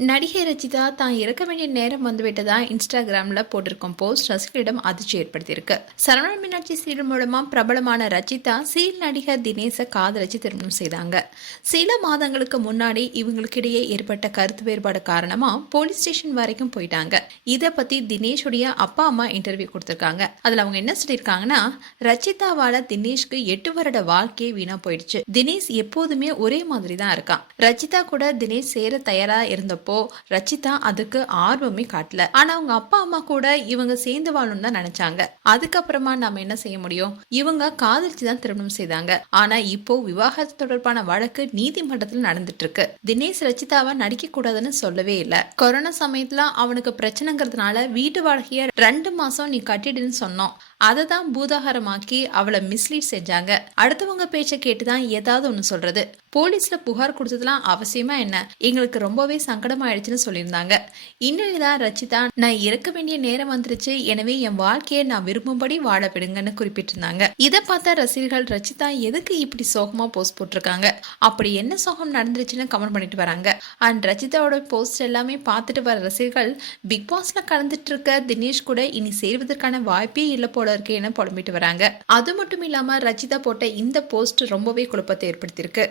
நடிகை ரச்சிதா தான் இறக்க வேண்டிய நேரம் வந்துவிட்டதா இன்ஸ்டாகிராம்ல போட்டிருக்கும் போஸ்ட் ரசிகர்களிடம் அதிர்ச்சி ஏற்படுத்தியிருக்கு. சரவண மீனாட்சி சீரியல் மூலமா பிரபலமான ரச்சிதா சீல் நடிகர் தினேச காதலிச்சு திருமணம் செய்தாங்க. சில மாதங்களுக்கு முன்னாடி இவங்களுக்கிடையே ஏற்பட்ட கருத்து வேறுபாடு காரணமா போலீஸ் ஸ்டேஷன் வரைக்கும் போயிட்டாங்க. இத பத்தி தினேஷுடைய அப்பா அம்மா இன்டர்வியூ கொடுத்திருக்காங்க. அதுல அவங்க என்ன சொல்லியிருக்காங்கன்னா ரச்சிதாவால தினேஷ்க்கு எட்டு வருட வாழ்க்கையே வீணா போயிடுச்சு. தினேஷ் எப்போதுமே ஒரே மாதிரி தான் இருக்கான். ரச்சிதா கூட தினேஷ் சேர தயாரா இருந்தப்போ ரச்சிதா அதுக்கு ஆர்வமே காட்டல. ஆனா அவங்க அப்பா அம்மா கூட இவங்க சேர்ந்து வாழணும்னு தான் நினைச்சாங்க. அதுக்கப்புறமா நாம என்ன செய்ய முடியும்? இவங்க காதலிச்சு தான் திருமணம் செய்தாங்க. ஆனா இப்போ விவாகரத்து தொடர்பான வழக்கு நீதிமன்றத்தில் நடந்துட்டு இருக்கு தினேஷ் ரச்சிதாவை நடிக்க கூடாதுன்னு சொல்லவே இல்ல. கொரோனா சமயத்துல அவனுக்கு பிரச்சனைங்கிறதுனால வீட்டு வாடகைய ரெண்டு மாசம் நீ கட்டிடுன்னு சொன்னோம். அதை தான் பூதாகரமாக்கி அவளை மிஸ்லீட் செஞ்சாங்க. அடுத்தவங்க பேச்சை கேட்டுதான் ஏதாவது ஒன்று சொல்றது. போலீஸ்ல புகார் கொடுத்ததுலாம் அவசியமா என்ன? எங்களுக்கு ரொம்பவே சங்கடமாயிடுச்சுன்னு சொல்லியிருந்தாங்க. இன்னும் ரச்சிதா நான் இறக்க வேண்டிய நேரம் வந்துருச்சு. எனவே என் வாழ்க்கையை நான் விரும்பும்படி வாழ விடுங்கன்னு குறிப்பிட்டிருந்தாங்க. இதை பார்த்த ரசிகர்கள் ரச்சிதா எதுக்கு இப்படி சோகமா போஸ்ட் போட்டிருக்காங்க? அப்படி என்ன சோகம் நடந்துருச்சுன்னு கமெண்ட் பண்ணிட்டு வராங்க. அண்ட் ரச்சிதாவோட போஸ்ட் எல்லாமே பார்த்துட்டு வர ரசிகர்கள் பிக் பாஸ்ல கலந்துட்டு இருக்க தினேஷ் கூட இனி சேர்வதற்கான வாய்ப்பே இல்லை போல இருக்கு என புலம்பிட்டு வராங்க. அது மட்டும் இல்லாம ரச்சிதா போட்ட இந்த போஸ்ட் ரொம்பவே குழப்பத்தை ஏற்படுத்தியிருக்கு.